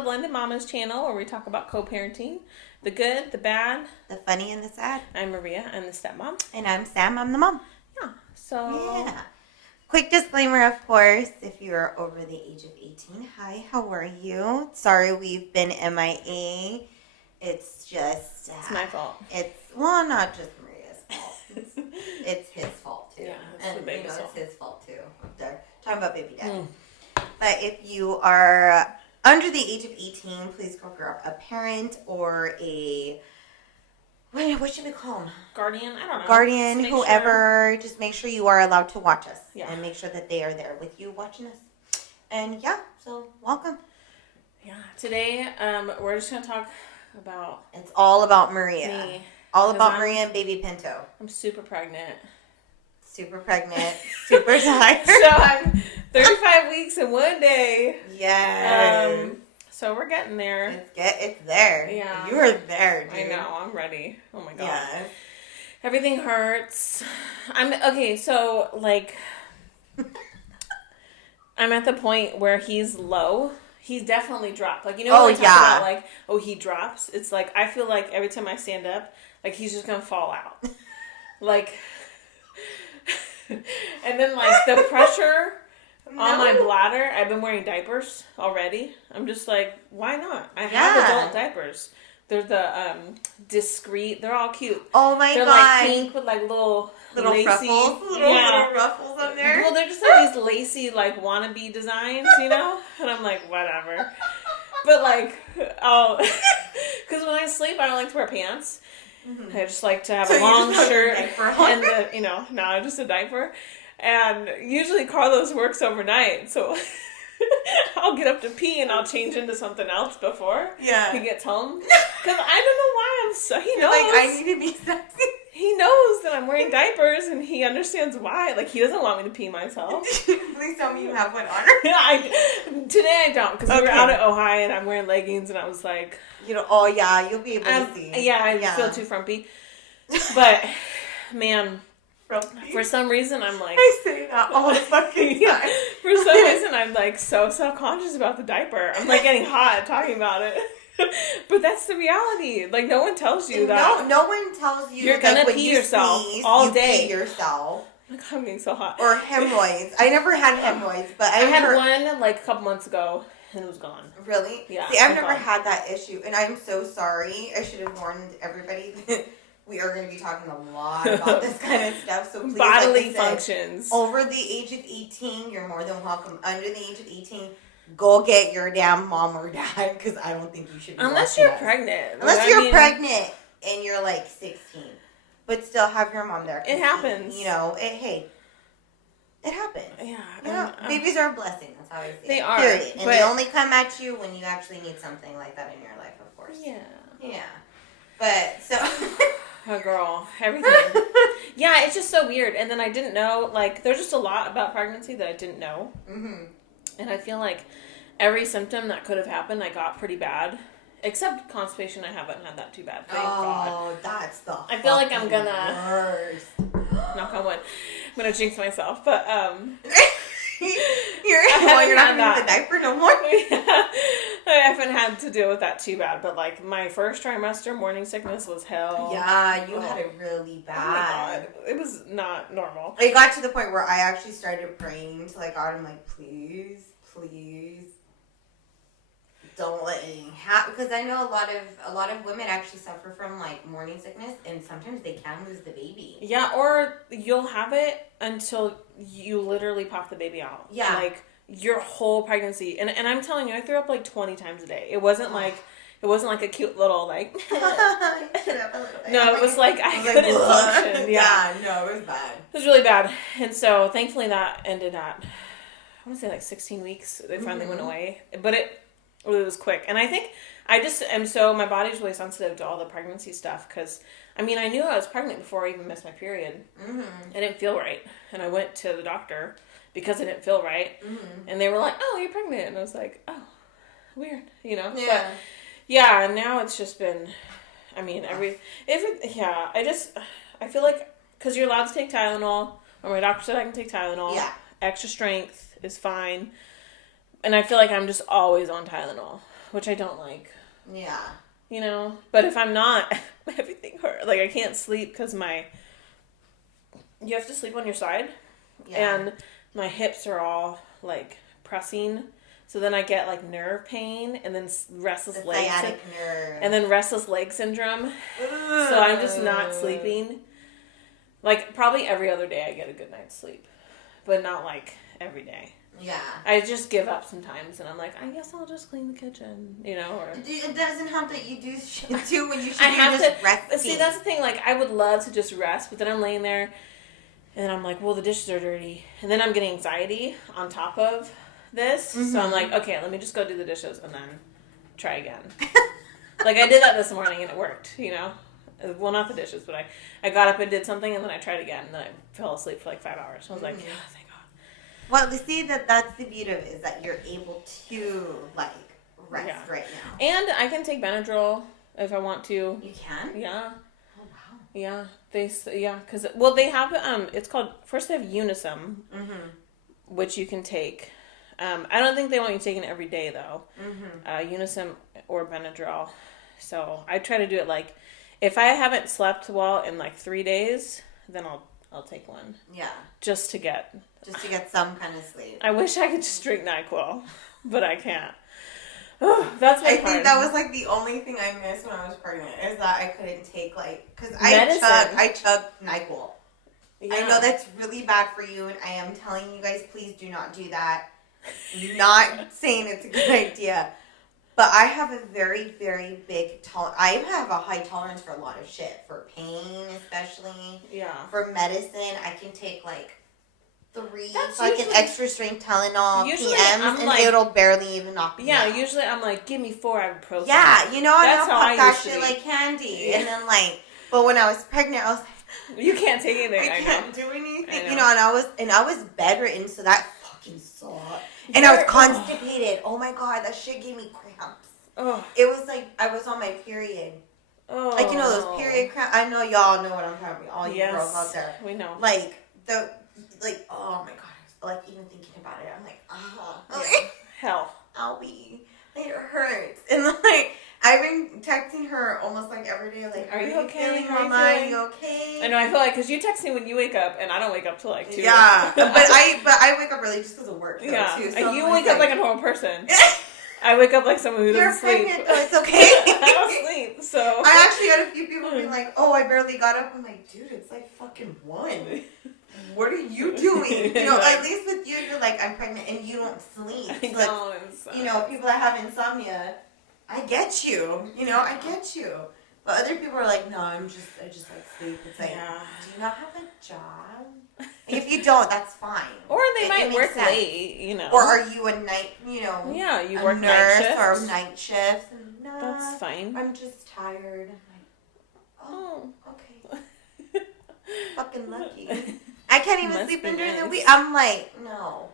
the Blended Mommas channel where we talk about co-parenting, the good, the bad, the funny, and the sad. I'm Maria, I'm the stepmom. And I'm Sam, I'm the mom. Yeah, so... Yeah. Quick disclaimer, of course, if you're over the age of 18. Hi, how are you? Sorry we've been MIA. It's just... it's my fault. Well, not just Maria's fault. It's his fault, too. Yeah, and, the baby's fault. It's his fault, too. They're talking about baby daddy. But if you are under the age of 18, please go grab a parent or a... What should we call them? Guardian? I don't know. Guardian, whoever. Just make sure you are allowed to watch us. Yeah. And make sure that they are there with you watching us. And yeah, so welcome. Yeah. Today, we're just going to talk about... It's all about Maria. Me. All about Maria and baby Pinto. I'm super pregnant. Super pregnant. Super tired. So I'm 35 weeks in one day. Yes. So we're getting there. It's there. Yeah. You are there, dude. I know. I'm ready. Oh my God. Yes. Everything hurts. Okay. So like, I'm at the point where he's low. He's definitely dropped. Like, you know, when we talk about like, oh, he drops. It's like, I feel like every time I stand up, like he's just going to fall out. Like, and then like the pressure on my bladder, I've been wearing diapers already. I'm just like, why not? I have adult diapers. They're the discreet. They're all cute. Oh my God. They're like pink with like little lacy ruffles. Little ruffles on there. Well, they're just like these lacy like wannabe designs, you know? And I'm like, whatever. But like, because when I sleep, I don't like to wear pants. Mm-hmm. I just like to have a long shirt and no, just a diaper. And usually Carlos works overnight, so I'll get up to pee and I'll change into something else before he gets home. Because I don't know why I'm so... He knows. Like, I need to be sexy. He knows that I'm wearing diapers and he understands why. Like, he doesn't want me to pee myself. Please tell me you have one on. Today I don't, because we were out at Ojai and I'm wearing leggings and I was like... you'll be able to see. Yeah, I feel too frumpy. But, man... For some reason, I'm like... I say that all the fucking time. For some reason, I'm like so self-conscious about the diaper. I'm like getting hot talking about it. But that's the reality. Like, no one tells you that. No one tells you you're gonna pee yourself all day. Pee yourself. Oh my God, I'm getting so hot. Or hemorrhoids. I never had hemorrhoids, but I had one like a couple months ago and it was gone. Really? Yeah. See, I've never had that issue, and I'm so sorry. I should have warned everybody. We are going to be talking a lot about this kind of stuff. So please, bodily functions. Over the age of 18, you're more than welcome. Under the age of 18, go get your damn mom or dad, because I don't think you should be unless you're pregnant. Unless you're pregnant and you're like 16. But still have your mom there. It happens. It happens. Yeah. Babies are a blessing. That's how I say it. They are. Period. And they only come at you when you actually need something like that in your life, of course. Yeah. Yeah. But, so... Oh, girl, everything. Yeah, it's just so weird. And then I didn't know, like, there's just a lot about pregnancy that I didn't know. Mm-hmm. And I feel like every symptom that could have happened, I got pretty bad. Except constipation, I haven't had that too bad. Thank God. That's the I feel like I'm gonna... worst. Knock on wood. I'm gonna jinx myself, but, You're not gonna use the diaper no more? Yeah. I haven't had to deal with that too bad, but like my first trimester morning sickness was hell. Yeah, you had it really bad. Oh my God. It was not normal. It got to the point where I actually started praying to like God. I'm like, please, don't let anything happen, because I know a lot of women actually suffer from like morning sickness, and sometimes they can lose the baby. Yeah, or you'll have it until you literally pop the baby out. Yeah, like your whole pregnancy, and I'm telling you, I threw up like 20 times a day. It wasn't like a cute little like. No, it was like I couldn't function. Yeah, no, it was bad. It was really bad, and so thankfully that ended at I want to say like 16 weeks. They finally went away, but it was quick. And I think I just am my body's really sensitive to all the pregnancy stuff, because I mean, I knew I was pregnant before I even missed my period. Mm-hmm. I didn't feel right, and I went to the doctor because I didn't feel right, and they were like, "Oh, you're pregnant," and I was like, "Oh, weird," Yeah. But, yeah, and now it's just been, I mean, I feel like, because you're allowed to take Tylenol, or my doctor said I can take Tylenol. Yeah. Extra strength is fine. And I feel like I'm just always on Tylenol. which I don't like. Yeah. You know? But if I'm not, everything hurts. Like, I can't sleep because you have to sleep on your side. Yeah. And my hips are all, like, pressing. So then I get, like, nerve pain and then restless leg sciatic nerve. And then restless leg syndrome. Ugh. So I'm just not sleeping. Like, probably every other day I get a good night's sleep. But not, like, every day. Yeah. I just give up sometimes and I'm like, I guess I'll just clean the kitchen, you know? Or it doesn't help that you do shit too when you should be just resting. See, that's the thing. Like, I would love to just rest, but then I'm laying there and I'm like, well, the dishes are dirty. And then I'm getting anxiety on top of this. Mm-hmm. So I'm like, okay, let me just go do the dishes and then try again. Like, I did that this morning and it worked, you know? Well, not the dishes, but I got up and did something and then I tried again and then I fell asleep for like 5 hours. So I was like, yeah, thank God. Well, you see, that's the beauty of it, is that you're able to, like, rest right now. And I can take Benadryl if I want to. You can? Yeah. Oh, wow. Yeah. Because, well, they have, it's called, first they have Unisum, which you can take. I don't think they want you taking it every day, though. Unisum or Benadryl. So I try to do it, like, if I haven't slept well in, like, 3 days, then I'll take one. Yeah. Just to get some kind of sleep. I wish I could just drink NyQuil, but I can't. That's my I think that was, like, the only thing I missed when I was pregnant, is that I couldn't take, like, because I chug NyQuil. Yeah. I know that's really bad for you, and I am telling you guys, please do not do that. Not saying it's a good idea. But I have a very, very big I have a high tolerance for a lot of shit. For pain, especially. Yeah. For medicine, I can take, like, 3 fucking extra strength Tylenol PMs, and like, it'll barely even knock me out. Usually I'm like, give me 4 ibuprofen. Yeah, you know, I'll pop that shit like candy. Yeah. And then, like, but when I was pregnant, I was like, you can't take anything. I can't do anything. You know, and I was bedridden, so that fucking sucked. And I was constipated. Oh my God, that shit gave me cramps. Oh. It was like I was on my period. Oh. Like, you know, those period cramps. I know y'all know what I'm talking about. All you girls out there. We know. Like, oh my God. Like, even thinking about it, I'm like, hell. Owie. Like, it hurts. And, like, I've been texting her almost, like, every day, like, are you okay? Mama, are you okay? I know, I feel like, because you text me when you wake up, and I don't wake up till, like, 2. Yeah, but I wake up early just because of work, though, too. So you wake up like a normal person. I wake up like someone who doesn't sleep. You're pregnant, though. It's okay. I don't sleep, so. I actually had a few people be like, oh, I barely got up. I'm like, dude, it's like fucking 1. What are you doing? You know, at least with you, you're like, I'm pregnant, and you don't sleep. I know, you know, people that have insomnia, I get you. You know, I get you. But other people are like, no, I just like sleep. It's like, do you not have a job? If you don't, that's fine. Or they might work late, you know. Or are you a night, you know? Yeah, you work nurse night shifts. or night shifts. No, that's fine. I'm just tired. I'm like, okay. Fucking lucky. I can't even sleep in during the week. I'm like, no.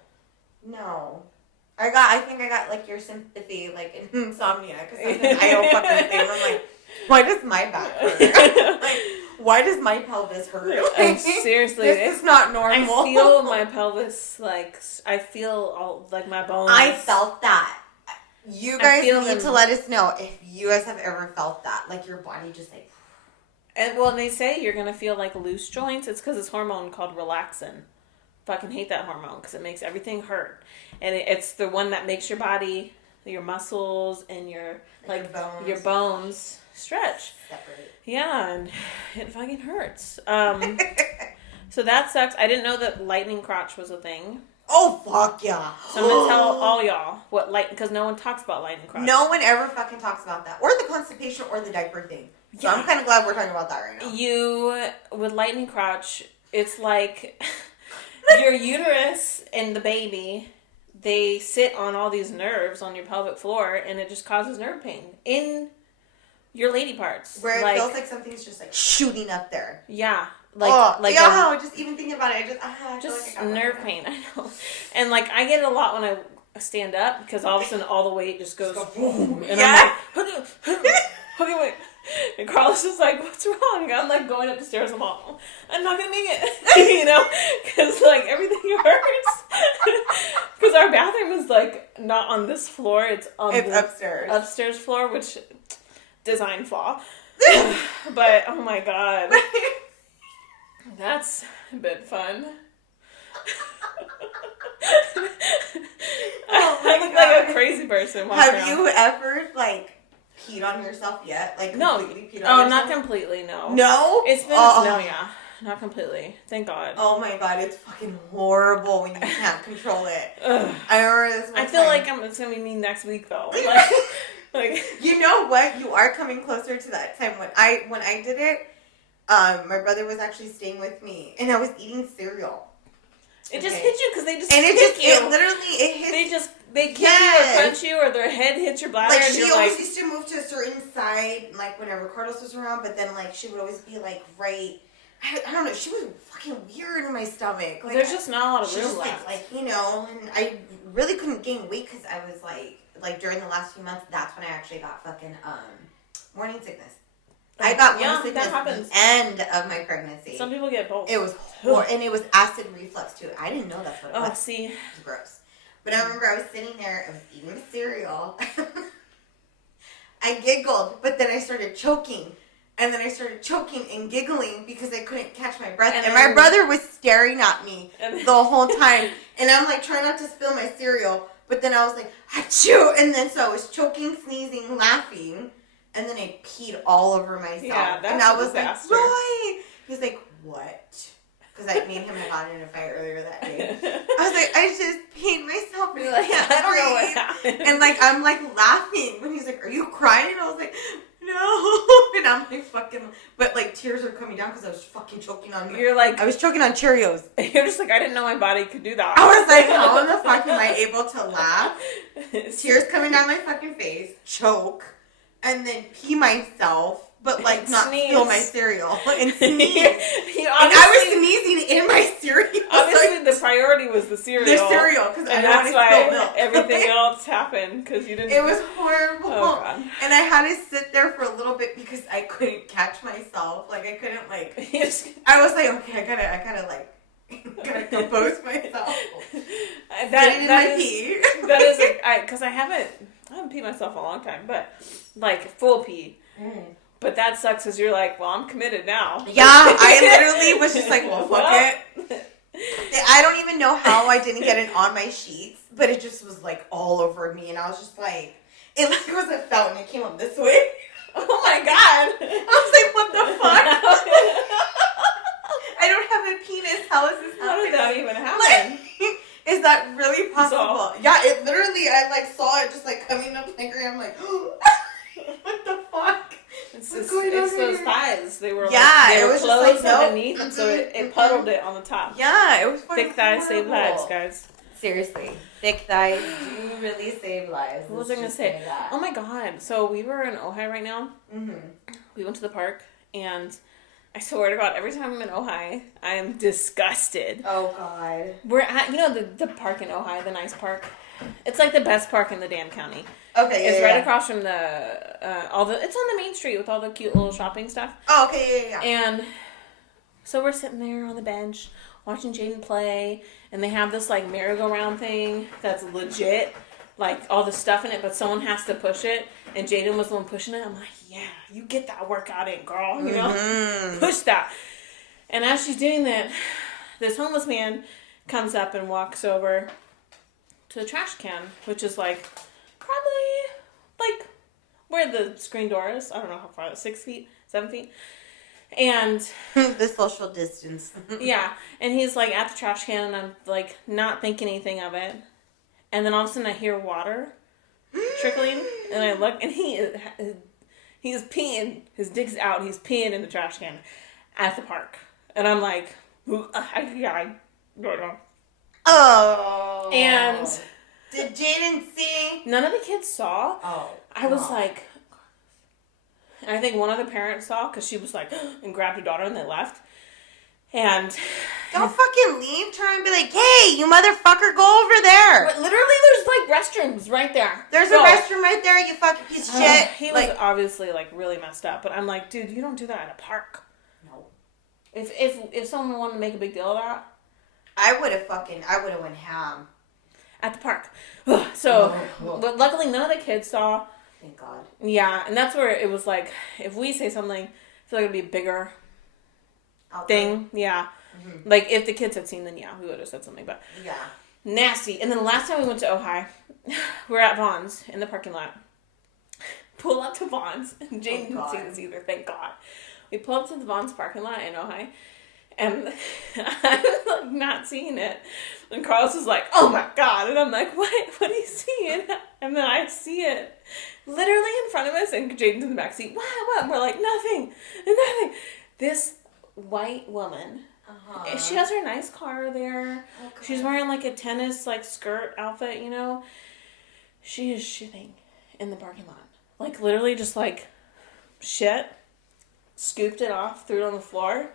I think I got, like, your sympathy, like, in insomnia, because sometimes I don't fucking sleep. I'm like, why does my back hurt? Like, why does my pelvis hurt? Seriously. This is not normal. I feel my pelvis, like, I feel all, like, my bones. I felt that. You guys need to let us know if you guys have ever felt that. Like, your body just, like... And, well, they say you're going to feel, like, loose joints. It's because this hormone called relaxin. Fucking hate that hormone because it makes everything hurt. And it's the one that makes your body, your muscles, and your bones stretch. Separate. Yeah, and it fucking hurts. So that sucks. I didn't know that lightning crotch was a thing. Oh, fuck yeah. So I'm going to tell all y'all because no one talks about lightning crotch. No one ever fucking talks about that. Or the constipation or the diaper thing. So I'm kind of glad we're talking about that right now. With lightning crotch, it's like your uterus and the baby, they sit on all these nerves on your pelvic floor, and it just causes nerve pain in your lady parts. Where it feels like something's just, like, shooting up there. Yeah. Just even thinking about it, I just nerve pain. I know. And, like, I get it a lot when I stand up, because all of a sudden all the weight just goes boom. And I'm like, okay, wait. And Carlos is like, what's wrong? I'm like going up the stairs. I'm not going to make it, because like everything hurts. Because our bathroom is like not on this floor. It's on the upstairs floor, which design flaw. But oh my God. That's a bit fun. I look like a crazy person. Have you ever like peed on yourself yet? Like completely peed on yourself? Not completely. No. No. It's been no, yeah, not completely. Thank God. Oh my God, it's fucking horrible when you can't control it. I remember this. I feel like it's gonna be me next week though. Like, you know what? You are coming closer to that time when I did it. My brother was actually staying with me, and I was eating cereal. It just hit you because they just they kick you or punch you or their head hits your bladder. Like and she always used to move to a certain side, like whenever Carlos was around, but then like she would always be like right. I don't know. She was fucking weird in my stomach. Like, there's just not a lot of room left. Like and I really couldn't gain weight because I was like during the last few months. That's when I actually got fucking morning sickness. I got morning sickness at the end of my pregnancy. Some people get both. It was horrible, and it was acid reflux too. I didn't know that's what it was. Oh, see, it was gross. But I remember I was sitting there, I was eating cereal. I giggled, but then I started choking. And then I started choking and giggling because I couldn't catch my breath. And my brother was staring at me the whole time. And I'm like trying not to spill my cereal. But then I was like, achoo! And then so I was choking, sneezing, laughing. And then I peed all over myself. Yeah, that's and I was disaster. like, Roy! He's like, what? Because me and him had gotten in a fight earlier that day. I was like, I just peed myself. And like, I don't know what happened. And like, I'm like laughing. When he's like, are you crying? And I was like, no. And I'm like fucking, but like tears are coming down because I was fucking choking on. You're like, I was choking on Cheerios. You're just like, I didn't know my body could do that. I was like, how in the fuck am I able to laugh? Tears coming down my fucking face, choke, and then pee myself. But like not spill my cereal and sneeze. And I was sneezing in my cereal. Obviously, the priority was the cereal. The cereal, because I that's why milk. Everything else happened because you didn't. It was horrible. Oh, God. And I had to sit there for a little bit because I couldn't catch myself. Like I couldn't like. I was like, okay, I gotta compose myself. That is because I haven't peed myself in a long time, but like full pee. But that sucks because you're like, well, I'm committed now. Yeah, I literally was just like, well, fuck it. I don't even know how I didn't get it on my sheets, but it just was like all over me, and I was just like, it like was a fountain. It came up this way. Oh my God! I was like, what the fuck? I don't have a penis. How is this happening? How did that even happen? Like, is that really possible? Yeah, it literally. I like saw it just like coming up my I'm like, what the fuck? It's those thighs. They were it was closed just like, underneath, and so it puddled it on the top. Yeah, it was thick thighs save lives, guys. Seriously, thick thighs do really save lives. What was I gonna say? Oh my God! So we were in Ojai right now. Mm-hmm. We went to the park, and I swear to God, every time I'm in Ojai, I am disgusted. Oh God! We're at the park in Ojai, the nice park. It's like the best park in the damn county. Okay, it's right across from it's on the main street with all the cute little shopping stuff. Oh, okay, yeah. And so we're sitting there on the bench watching Jadynn play, and they have this like merry-go-round thing that's legit, like all the stuff in it, but someone has to push it, and Jadynn was the one pushing it. I'm like, yeah, you get that workout in, girl, push that. And as she's doing that, this homeless man comes up and walks over to the trash can, which is like probably like where the screen door is. I don't know how far, 6 feet, 7 feet. And the social distance. Yeah. And he's like at the trash can, and I'm like not thinking anything of it. And then all of a sudden I hear water trickling, and I look, and he's peeing, his dick's out, he's peeing in the trash can at the park. And I'm like, I don't know. Oh. And did Jadynn see? None of the kids saw. Oh. I was like, and I think one of the parents saw because she was like, and grabbed her daughter and they left. And don't fucking leave. Try and be like, hey, you motherfucker, go over there. But literally, there's like restrooms right there. There's a restroom right there, you fucking piece of shit. He was obviously like really messed up, but I'm like, dude, you don't do that at a park. No. If someone wanted to make a big deal of that, I would have went ham. At the park. So, but luckily none of the kids saw. Thank God. Yeah, and that's where it was like, if we say something, I feel like it'd be a bigger thing. Yeah. Mm-hmm. Like, if the kids had seen, then yeah, we would have said something, but. Yeah. Nasty. And then the last time we went to Ojai, we're at Vaughn's in the parking lot. Pull up to Vaughn's. And Jane didn't see this either, thank God. We pull up to the Vaughn's parking lot in Ojai, and I'm like not seeing it. And Carlos was like, oh my God. And I'm like, what? What are you seeing? And then I see it literally in front of us, and Jadyn's in the back seat. What? And we're like, nothing. This white woman, she has her nice car there. Okay. She's wearing like a tennis like skirt outfit, you know. She is shitting in the parking lot. Like literally just like shit, scooped it off, threw it on the floor,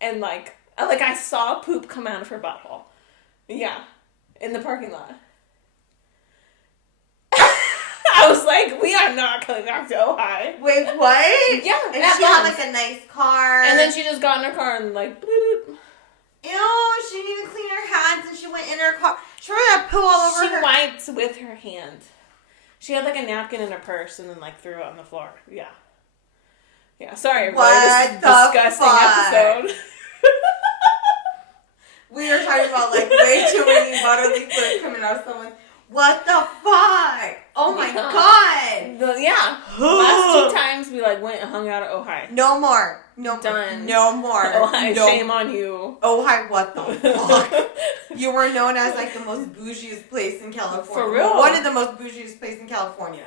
and like I saw poop come out of her butthole. Yeah, in the parking lot. I was like, we are not coming back to Ojai. Wait, what? Yeah. And she had like a nice car. And then she just got in her car and like, bloop. Ew, she didn't even clean her hands and she went in her car. She really had poo all over her. She wiped with her hand. She had like a napkin in her purse and then like threw it on the floor. Yeah. Yeah, sorry everybody. This is a disgusting episode. We were talking about like way too many bodily fluids coming out of someone. What the fuck? Oh my God. Yeah. Last 2 times we like went and hung out at Ojai. No more. No Done. No more. Ojai, shame on you. Ojai, what the fuck? You were known as like the most bougiest place in California. For real? One of the most bougiest places in California.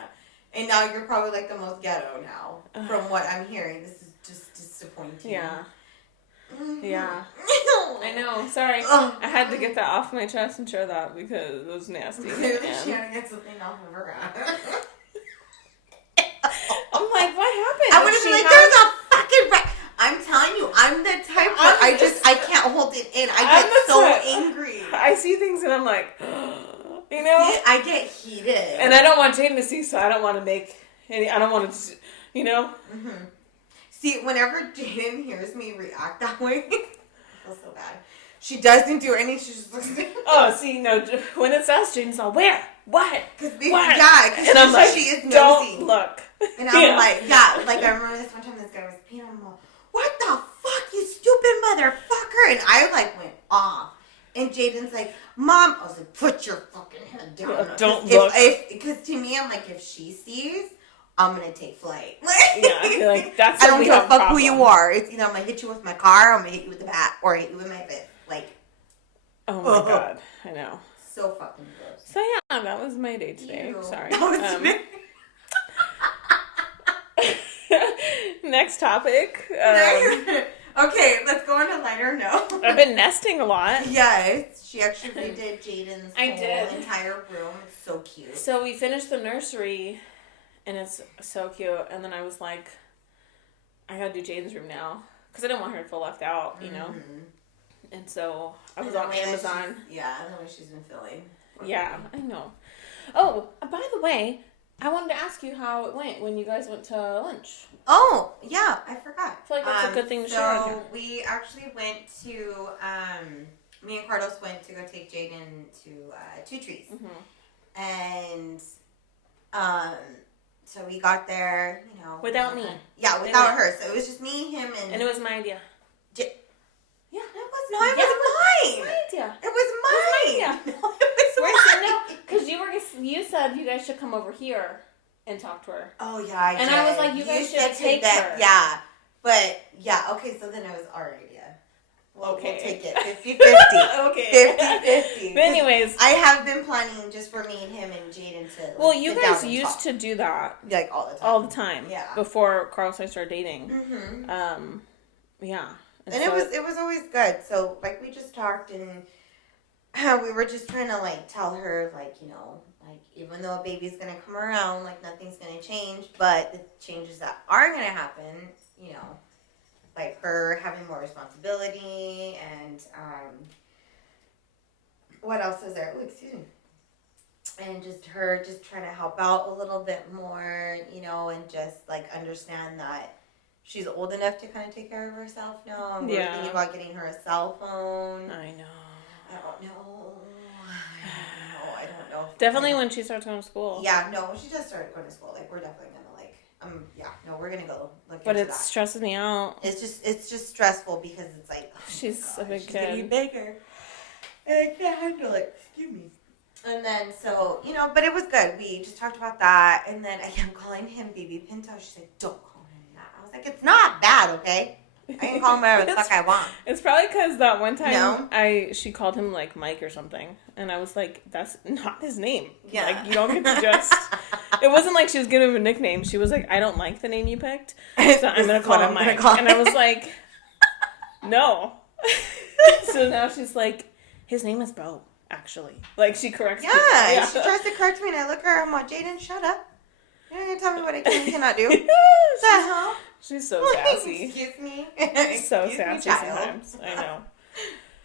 And now you're probably like the most ghetto now. From what I'm hearing. This is just disappointing. Yeah. Yeah. I know. Sorry. I had to get that off my chest and share that because it was nasty. Clearly she had to get something off of her ass. I'm like, what happened? I would have been like, there's a fucking I'm telling you, I'm the type that I can't hold it in. I get so angry. I see things and I'm like, you know? See, I get heated. And I don't want Jadynn to see, so I don't want to make any, I don't want to, you know? Mm-hmm. See, whenever Jadynn hears me react that way, I feel so bad. She doesn't do anything. She just looks at me. Oh, see, no, when it's us, Jadynn's all, where? What? What? Yeah, because I'm like, she is nosy. Don't look. And I'm like, yeah, like I remember this one time this guy was peeing on the wall. What the fuck, you stupid motherfucker? And I like went off. And Jaden's like, Mom, I was like, put your fucking head down. Don't look. Because to me, I'm like, if she sees, I'm going to take flight. Yeah, I feel like that's I don't give a fuck who you are. It's either I'm going to hit you with my car, or I'm going to hit you with the bat, or hit you with my fist. Like, oh my God. I know. So fucking gross. So yeah, that was my day today. Ew. Sorry. That was today. Next topic. Okay, let's go on a lighter note. I've been nesting a lot. Yes, she actually redid Jadyn's whole entire room. It's so cute. So we finished the nursery, and it's so cute. And then I was like, I gotta do Jadyn's room now because I didn't want her to feel left out, you know. And so I was on Amazon. Yeah, I know what she's been feeling. Yeah, I know. Oh, by the way, I wanted to ask you how it went when you guys went to lunch. Oh, yeah, I forgot. I feel like that's a good thing to share. So we actually went to, me and Carlos went to go take Jadynn to Two Trees. And so we got there, you know. Without me. Yeah, without her. So it was just me, him, and... And it was my idea. Yeah, it was mine. Yeah. It was mine. Yeah. No, it was mine. No, because you said you guys should come over here and talk to her. Oh, yeah, I did. And I was like, you guys should take her. Yeah. But, yeah, okay, so then it was our idea. We'll take it. 50-50. Okay. 50-50. But anyways. I have been planning just for me and him and Jadynn to Well, you guys used to do that. Like, all the time. All the time. Yeah. Before Carlos and I started dating. Yeah. And so it was always good. So, like, we just talked and we were just trying to, like, tell her, like, you know, like, even though a baby's going to come around, like, nothing's going to change. But the changes that are going to happen, you know, like, her having more responsibility and what else is there? Oh, excuse me. And just her just trying to help out a little bit more, you know, and just like understand that she's old enough to kind of take care of herself now. And we're thinking about getting her a cell phone. I know. I don't know. I don't know. Definitely when she starts going to school. Yeah, no, when she just started going to school, like we're definitely gonna like, we're gonna go look but into it that. stresses me out. It's just stressful because it's like she's a big kid. She's gonna be bigger. And I can't handle it. Excuse me. And then, so, you know, but it was good. We just talked about that. And then I kept calling him Baby Pinto. She's like, don't call him that. I was like, it's not bad, okay? I can call him whatever the fuck I want. It's probably because that one time she called him like Mike or something. And I was like, that's not his name. Yeah. Like, you don't get to just... It wasn't like she was giving him a nickname. She was like, I don't like the name you picked. So I'm going to call him Mike. And I was like, no. So now she's like, his name is Bo. Actually, like she corrects me. Yeah, she tries to correct me, and I look at her. I'm like, Jadynn, shut up! You're not gonna tell me what I can and cannot do. She's so sassy. Excuse me. So sassy sometimes. I know.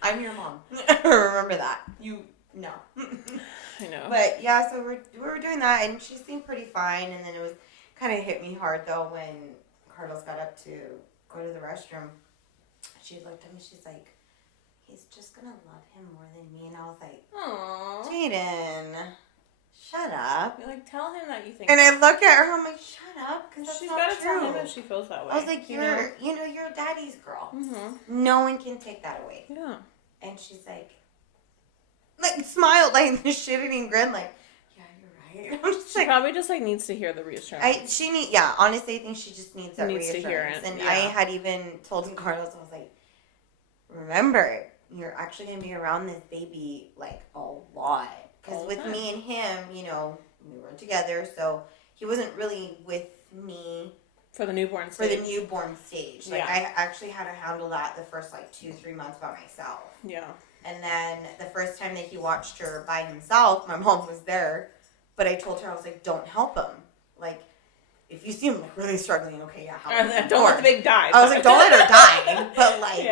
I'm your mom. Remember that. You know. I know. But yeah, so we were doing that, and she seemed pretty fine. And then it was kind of hit me hard though when Carlos got up to go to the restroom. She looked at me. She's like, he's just gonna love him more than me. And I was like, aww, Jadynn, shut up. You're like, tell him that you think. And I look at her, I'm like, shut up, because that's she's not gotta true. tell him if she feels that way. I was like, you're a daddy's girl. Mm-hmm. No one can take that away. Yeah. And she's like smiled, like the shit-eating grin, like, yeah, you're right. I'm just she probably just like needs to hear the reassurance. Honestly, I think she just needs that reassurance. To hear it. And I had even told Carlos, I was like, remember, you're actually going to be around this baby, like, a lot. Because with me and him, you know, we weren't together, so he wasn't really with me. For the newborn stage. Like, I actually had to handle that the first, like, 2-3 months by myself. Yeah. And then the first time that he watched her by himself, my mom was there. But I told her, I was like, don't help him. Like, if you see him, like, really struggling, okay, yeah, help him. Don't let the baby die. I was like, don't let her die. But, like,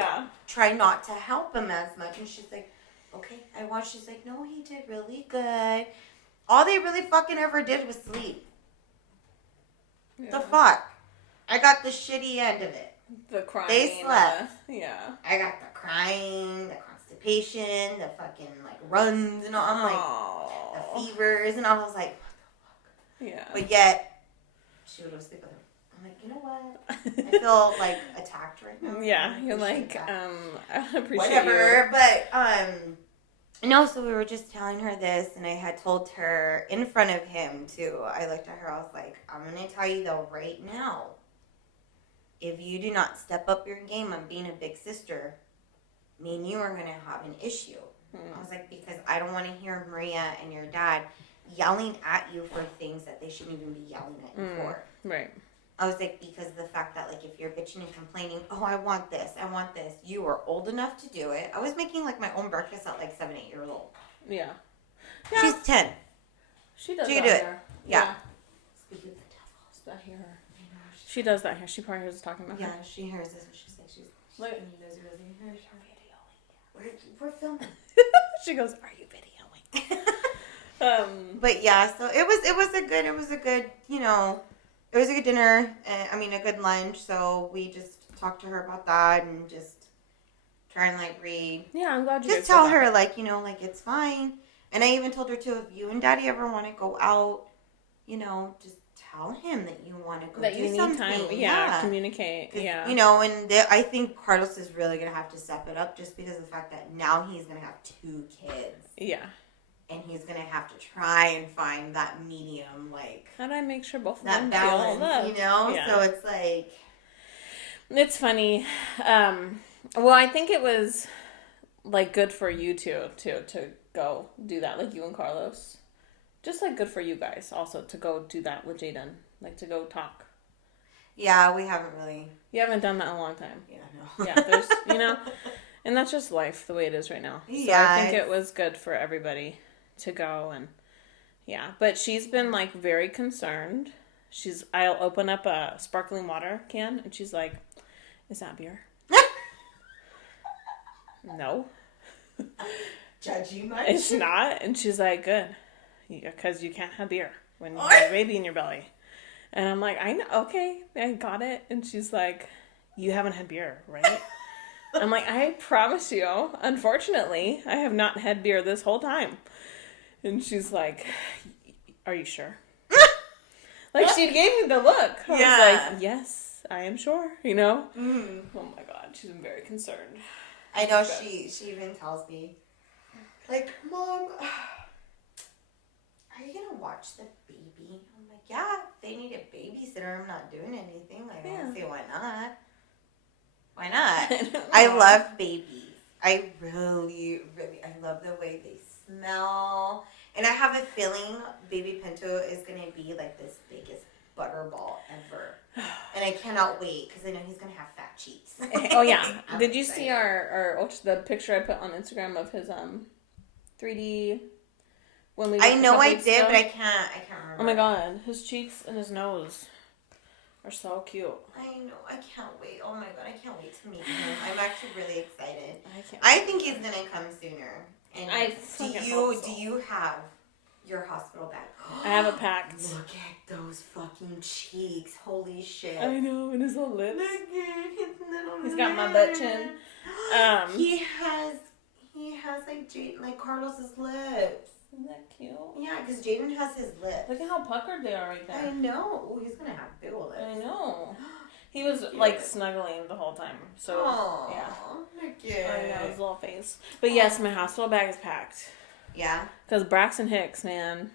try not to help him as much. And she's like, okay, I watched. She's like, no, he did really good. All they really fucking ever did was sleep. Yeah. The fuck? I got the shitty end of it. The crying. They slept. I got the crying, the constipation, the fucking, like, runs and all. I'm like, the fevers. And I was like, what the fuck? Yeah. But yet, she would go sleep with him. I'm like, you know what? I feel, like, attacked right now. Yeah, you're like, I appreciate whatever. you. But, no, so we were just telling her this, and I had told her in front of him, too. I looked at her, I was like, I'm going to tell you, though, right now, if you do not step up your game on being a big sister, me and you are going to have an issue. I was like, because I don't want to hear Maria and your dad yelling at you for things that they shouldn't even be yelling at you for. Right. I was like, because of the fact that, like, if you're bitching and complaining, oh, I want this, you are old enough to do it. I was making, like, my own breakfast at, like, 7-8 years old. Yeah. She's 10. She does she that can do it. Here. Yeah. Speaking of the devil, I hear her. She does that here. She probably hears us talking about her. Yeah, she hears this. She's like, like, we're filming. She goes, are you videoing? But yeah, so it was a good, you know, it was a good dinner. A good lunch. So we just talked to her about that and just try and like read. Yeah, I'm glad you just tell her like, you know, like it's fine. And I even told her too, if you and Daddy ever want to go out, you know, just tell him that you want to go that do you need something. time. Yeah, communicate. Yeah, you know, and I think Carlos is really gonna have to step it up just because of the fact that now he's gonna have 2 kids. Yeah. And he's gonna have to try and find that medium, like how do I make sure both of that them balance, feel loved? You know? Yeah. So it's like it's funny. Well, I think it was like good for you two to go do that, like you and Carlos. Just like good for you guys also to go do that with Jadynn, like to go talk. Yeah, we haven't really. You haven't done that in a long time. Yeah, no. Yeah, there's you know, and that's just life the way it is right now. So yeah, I think it was good for everybody to go and yeah, but she's been like very concerned. I'll open up a sparkling water can and she's like, "Is that beer?" no. Judgy much? It's not. And she's like, good. Because you can't have beer when you have a baby in your belly. And I'm like, I know. Okay, I got it. And she's like, you haven't had beer, right? I'm like, I promise you, unfortunately, I have not had beer this whole time. And she's like, are you sure? Like, she gave me the look. I was like, yes, I am sure, you know? Mm. Oh my God, she's very concerned. I know, she even tells me, like, Mom, are you going to watch the baby? I'm like, yeah, if they need a babysitter, I'm not doing anything. Like, I don't see why not. Why not? I love babies. I really, I love the way they smell. And I have a feeling baby Pinto is going to be like this biggest butterball ever. And I cannot wait because I know he's going to have fat cheeks. Oh, yeah. Did you see the picture I put on Instagram of his 3D when we I know I did, but I can't remember. Oh my God, his cheeks and his nose are so cute. I know. I can't wait. Oh my God, I can't wait to meet him. I'm actually really excited. I think he's gonna come sooner. And do you have your hospital bag? I have it packed. Look at those fucking cheeks. Holy shit. I know, and his little lips. Look at his little lips. He's got my butt chin. He has like Carlos's lips. Isn't that cute? Yeah, because Jadynn has his lips. Look at how puckered they are right there. I know. Oh, he's gonna have big old lips. I know. He was like snuggling the whole time. So yeah. Cute. I know his little face. But yes, my hospital bag is packed. Yeah. Because Braxton Hicks, man,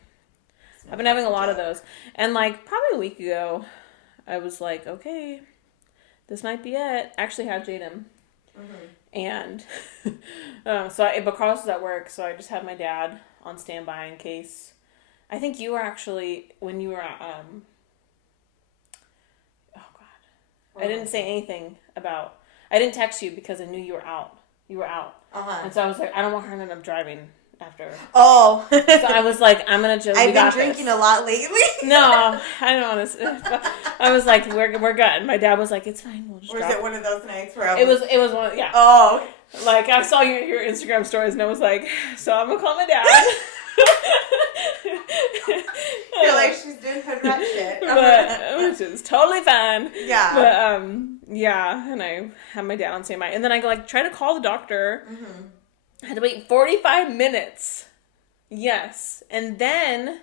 I've been having a lot of those. And like probably a week ago, I was like, okay, this might be it. I actually had Jadynn. Mm-hmm. And but Carlos was at work, so I just had my dad on standby in case. I think you were actually, when you were I didn't say anything about, I didn't text you because I knew you were out. You were out. Uh-huh. And so I was like, I don't want her to end up driving after. Oh. So I was like, I'm going to just, I've been drinking a lot lately. No, I don't want to. I was like, we're good. My dad was like, it's fine. We'll just Or is it one of those nights where It was one, yeah. Oh. Like, I saw your Instagram stories and I was like, so I'm going to call my dad. You're like, she's doing hood rat shit. Which is totally fine. Yeah. But, yeah, and I had my dad on standby. And then I, like, tried to call the doctor. Mm-hmm. I had to wait 45 minutes. Yes. And then,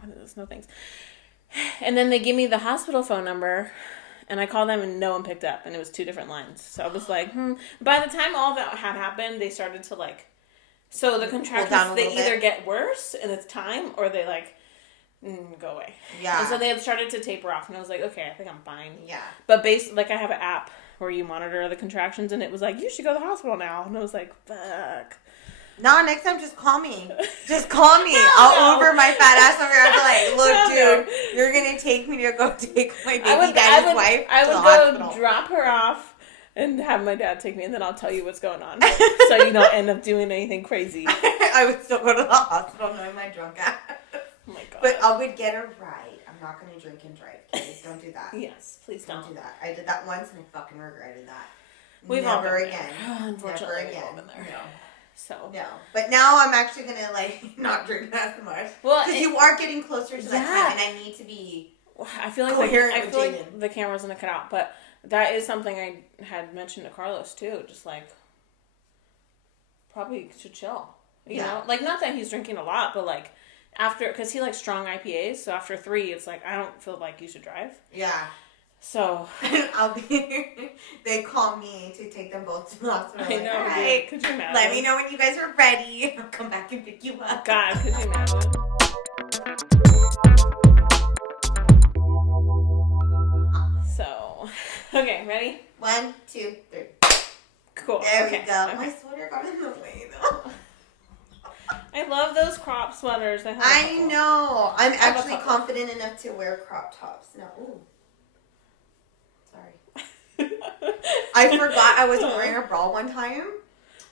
what is this? No thanks. And then they give me the hospital phone number. And I called them and no one picked up. And it was 2 different lines. So I was like, By the time all that had happened, they started to, like, so the contractions, they either get worse and it's time, or they like go away. Yeah. And so they had started to taper off, and I was like, okay, I think I'm fine. Yeah. But like I have an app where you monitor the contractions, and it was like, you should go to the hospital now, and I was like, fuck. No, next time just call me. Just call me. I'll Uber my fat ass over here. I'll be like, look, dude, you're gonna take me to go take my baby daddy's wife to the hospital. I would drop her off. And have my dad take me, and then I'll tell you what's going on. So you don't end up doing anything crazy. I would still go to the hospital knowing my drunk ass. Oh my God. But I would get a ride. I'm not going to drink and drive, kids. Don't do that. Yes, please don't. Do that. I did that once, and I fucking regretted that. We've all been again. There. Unfortunately, never again. We've all been there. No. So. No. But now I'm actually going to, like, not drink that much. Well, because you are getting closer to that time, and I need to be I feel like the camera's going to cut out, but that is something I had mentioned to Carlos, too. Just, like, probably should chill. You know? Like, not that he's drinking a lot, but, like, after... Because he likes strong IPAs, so after 3, it's like, I don't feel like you should drive. Yeah. So... They call me to take them both to the hospital. I know. All right, could you imagine? Let me know when you guys are ready. I'll come back and pick you up. God, could you imagine? Okay, ready? 1, 2, 3. Cool. There we go. Okay. My sweater got in the way, though. I love those crop sweaters. I know. I'm actually confident enough to wear crop tops. No. Ooh. Sorry. I forgot I was wearing a bra one time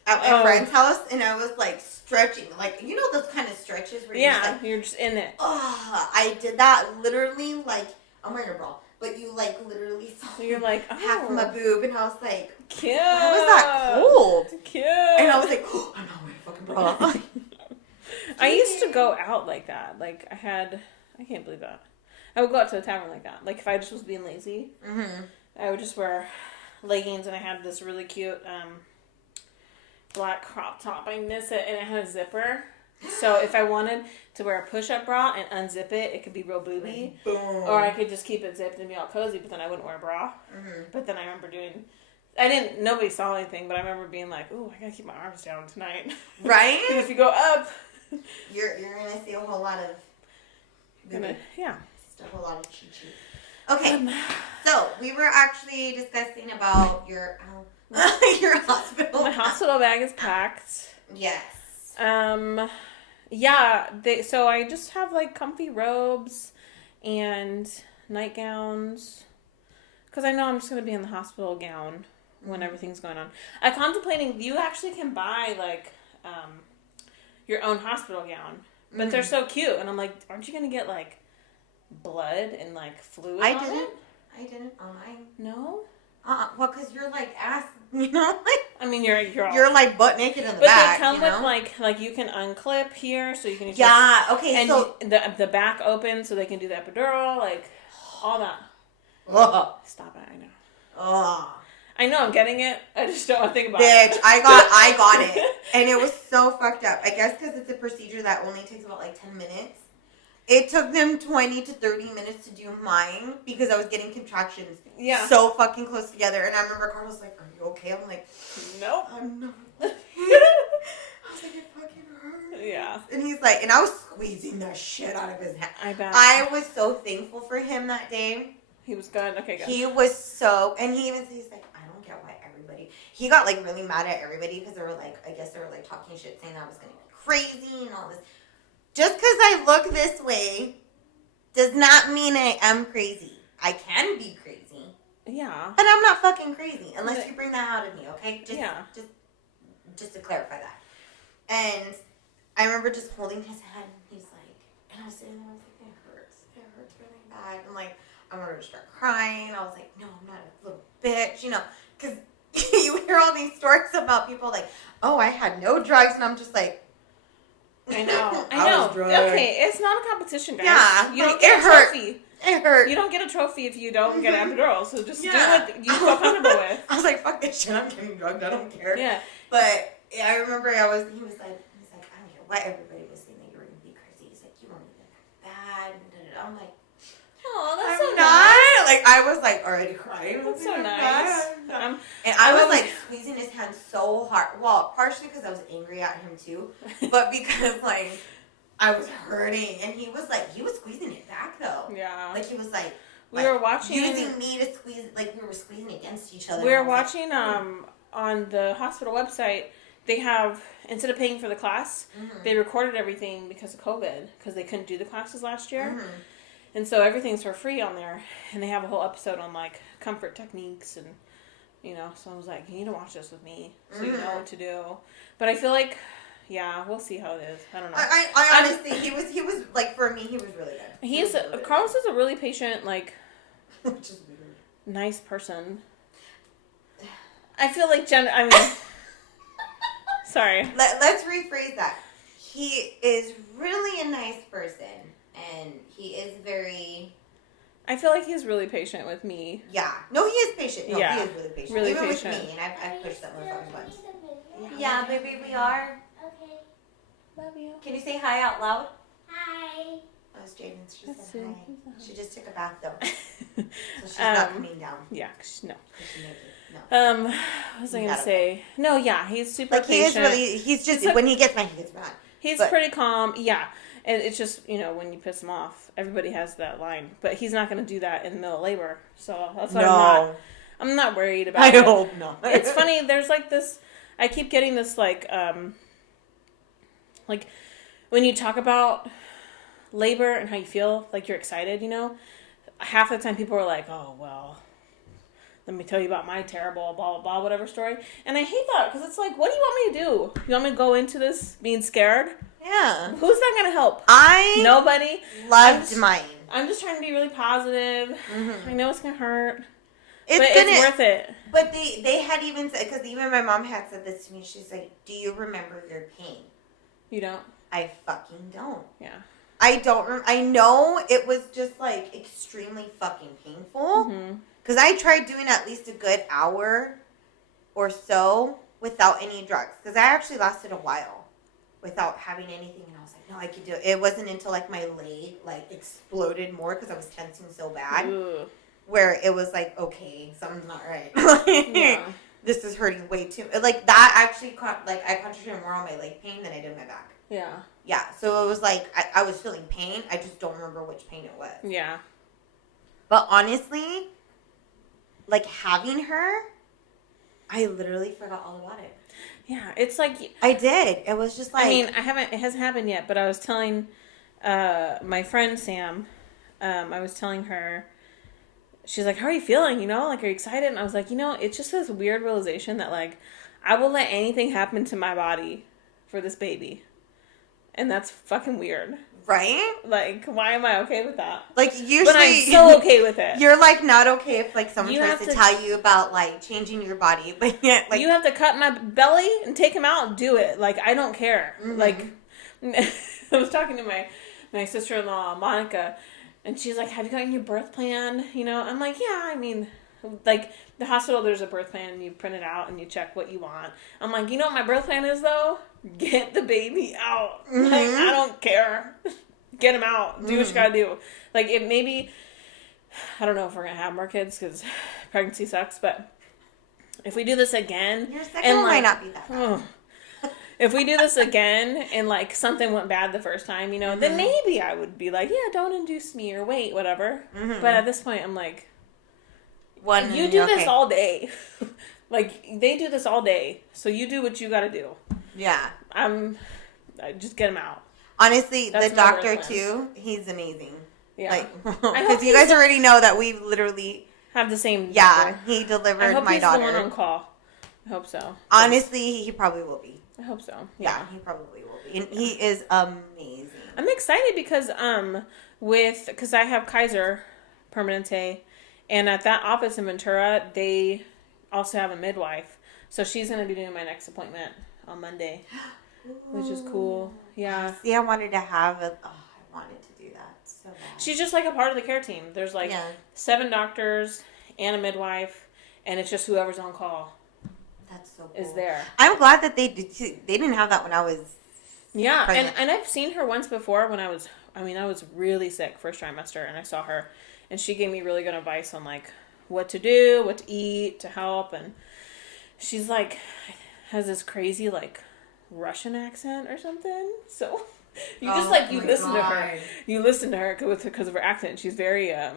at my friend's house, and I was, like, stretching. Like, you know those kind of stretches where you're just in it. Oh, I did that literally, like, I'm wearing a bra. but you like literally saw You're like, oh. half of my boob, and I was like, cute. why was that cold? Cute. And I was like, oh, I'm not wearing a fucking bra. I used to go out like that. Like, I can't believe that. I would go out to the tavern like that. Like, if I just was being lazy, I would just wear leggings, and I had this really cute black crop top. I miss it, and it had a zipper. So if I wanted to wear a push-up bra and unzip it, it could be real booby. Boom. Or I could just keep it zipped and be all cozy, but then I wouldn't wear a bra. But then I remember nobody saw anything, but I remember being like, ooh, I gotta keep my arms down tonight. Right? Because if you go up, you're gonna see a whole lot of yeah. Just a whole lot of chi-chi. Okay, so we were actually discussing about your hospital. My hospital bag is packed. Yes. Yeah, so I just have like comfy robes and nightgowns, because I know I'm just going to be in the hospital gown when everything's going on. I'm contemplating, you actually can buy like your own hospital gown, but they're so cute, and I'm like, aren't you going to get like blood and like fluid on it? I didn't on mine. No? Well, because you're like ass, you know? I mean, you're like butt naked in the but back. But they come you know? with like you can unclip here, so you can use okay, and so the back open so they can do the epidural, like all that. Stop it! I know. I know I'm getting it. I just don't want to think about it. Bitch, I got it, and it was so fucked up. I guess because it's a procedure that only takes about like 10 minutes. It took them 20 to 30 minutes to do mine because I was getting contractions so fucking close together. And I remember Carl was like, are you okay? I'm like, nope. I'm not. I was like, it fucking hurts. Yeah. And he's like, and I was squeezing the shit out of his hand. I bet. I was so thankful for him that day. He was good. Okay, good. He was so, and he's like, I don't get why everybody, he got like really mad at everybody because they were like, I guess they were like talking shit saying I was going to be crazy and all this. Just because I look this way does not mean I am crazy. I can be crazy. Yeah. But I'm not fucking crazy unless you bring that out of me, okay? Just to clarify that. And I remember just holding his hand, and he's like, and I was sitting there, I was like, it hurts really bad. And like, I wanted to start crying. I was like, no, I'm not a little bitch, you know, because you hear all these stories about people like, oh, I had no drugs, and I'm just like, I know. Okay, it's not a competition, guys. Yeah, you don't get a trophy. It hurt. You don't get a trophy if you don't get an epidural. So just do what you feel comfortable with. I was like, fuck this shit. I'm getting drugged. I don't care. Yeah. But I remember he was like, I don't care what everybody was saying that you were gonna be crazy. He's like, you weren't even that bad. I'm like, oh, that's I'm so not. nice. Like I was like already crying. That's so nice. And I was like squeezing his hand so hard. Well, partially because I was angry at him too, but because like I was hurting, and he was squeezing it back though. Yeah. Like he was like we were watching using me to squeeze, like we were squeezing against each other. We were watching on the hospital website. They have, instead of paying for the class, they recorded everything because of COVID, because they couldn't do the classes last year. And so everything's for free on there, and they have a whole episode on like comfort techniques, and you know, so I was like, you need to watch this with me so you know what to do. But I feel like, yeah, we'll see how it is. I don't know. I honestly, he was like, for me, he was really good. Carlos is a really patient, like, which is weird, nice person. I feel like sorry. Let's rephrase that. He is really a nice person. And he is very... I feel like he's really patient with me. Yeah. No, he is patient. No, yeah. He is really patient. Really Even patient. with me, and I've pushed that motherfucking buttons. Yeah, baby, we are. Okay. Love you. Can you say hi out loud? Hi. That was Jadynn. She That's said hi. it. She just took a bath, though. So she's not coming down. Yeah, no. No. What was I going to say? No, yeah, he's super like, patient. He's just, when he gets mad, he gets mad. He's pretty calm, yeah. And it's just, you know, when you piss him off, everybody has that line. But he's not going to do that in the middle of labor. So that's why I'm not worried about it. I hope not. It's funny, there's like this, I keep getting this like when you talk about labor and how you feel, like you're excited, you know, half the time people are like, oh, well, let me tell you about my terrible blah, blah, blah, whatever story. And I hate that because it's like, what do you want me to do? You want me to go into this being scared? Yeah. Who's that going to help? Nobody Nobody. loved mine. I'm just trying to be really positive. I know it's gonna hurt. It's worth it. But they had even said, because even my mom had said this to me. She's like, "Do you remember your pain?" You don't? I fucking don't. Yeah. I don't. I know it was just like extremely fucking painful. Because I tried doing at least a good hour or so without any drugs. Because I actually lasted a while without having anything, and I was like, "No, I could do it." It wasn't until like my leg like exploded more because I was tensing so bad. Ooh. Where it was like, okay, something's not right. This is hurting way too. Like that actually, I concentrated more on my leg pain than I did my back. Yeah. Yeah. So it was like I was feeling pain. I just don't remember which pain it was. Yeah. But honestly, like having her, I literally forgot all about it. Yeah, it's like I did. It was just like it hasn't happened yet, but I was telling my friend Sam, I was telling her. She's like, how are you feeling? Like, are you excited? And I was like, it's just this weird realization that, like, I will let anything happen to my body for this baby. And that's fucking weird. Right? Like, why am I okay with that? Like, usually... But I'm so okay with it. You're, like, not okay if, like, someone tries to tell you about, like, changing your body. But yet, like... You have to cut my belly and take him out and do it. Like, I don't care. Like, I was talking to my sister-in-law, Monica, and she's like, have you gotten your birth plan? I'm like, yeah, I mean, like, the hospital, there's a birth plan, and you print it out, and you check what you want. I'm like, you know what my birth plan is, though? Get the baby out. Like, I don't care. Get him out. Do what you gotta do. Like, it maybe, I don't know if we're gonna have more kids, because pregnancy sucks, but if we do this again. Your second one might not be that bad. If we do this again and, like, something went bad the first time, then maybe I would be like, yeah, don't induce me or wait, whatever. But at this point, I'm like, you do this all day. Like, they do this all day. So you do what you got to do. Yeah. I just get him out. Honestly, the doctor, too, he's amazing. Yeah. Like, because you guys already know that we literally have the same doctor. He delivered my daughter. I hope he's the one on call. I hope so. Honestly, he probably will be. I hope so. Yeah, he probably will be. And he is amazing. I'm excited because because I have Kaiser Permanente, and at that office in Ventura, they also have a midwife. So she's going to be doing my next appointment on Monday, which is cool. Yeah. See, I wanted to have I wanted to do that so bad. She's just like a part of the care team. There's like 7 doctors and a midwife, and it's just whoever's on call. That's so cool. Is there. I'm glad that they didn't have that when I was pregnant. and I've seen her once before when I was really sick first trimester, and I saw her, and she gave me really good advice on like what to do, what to eat to help, and she's like has this crazy like Russian accent or something. So you just like you listen to her because of her accent. She's very I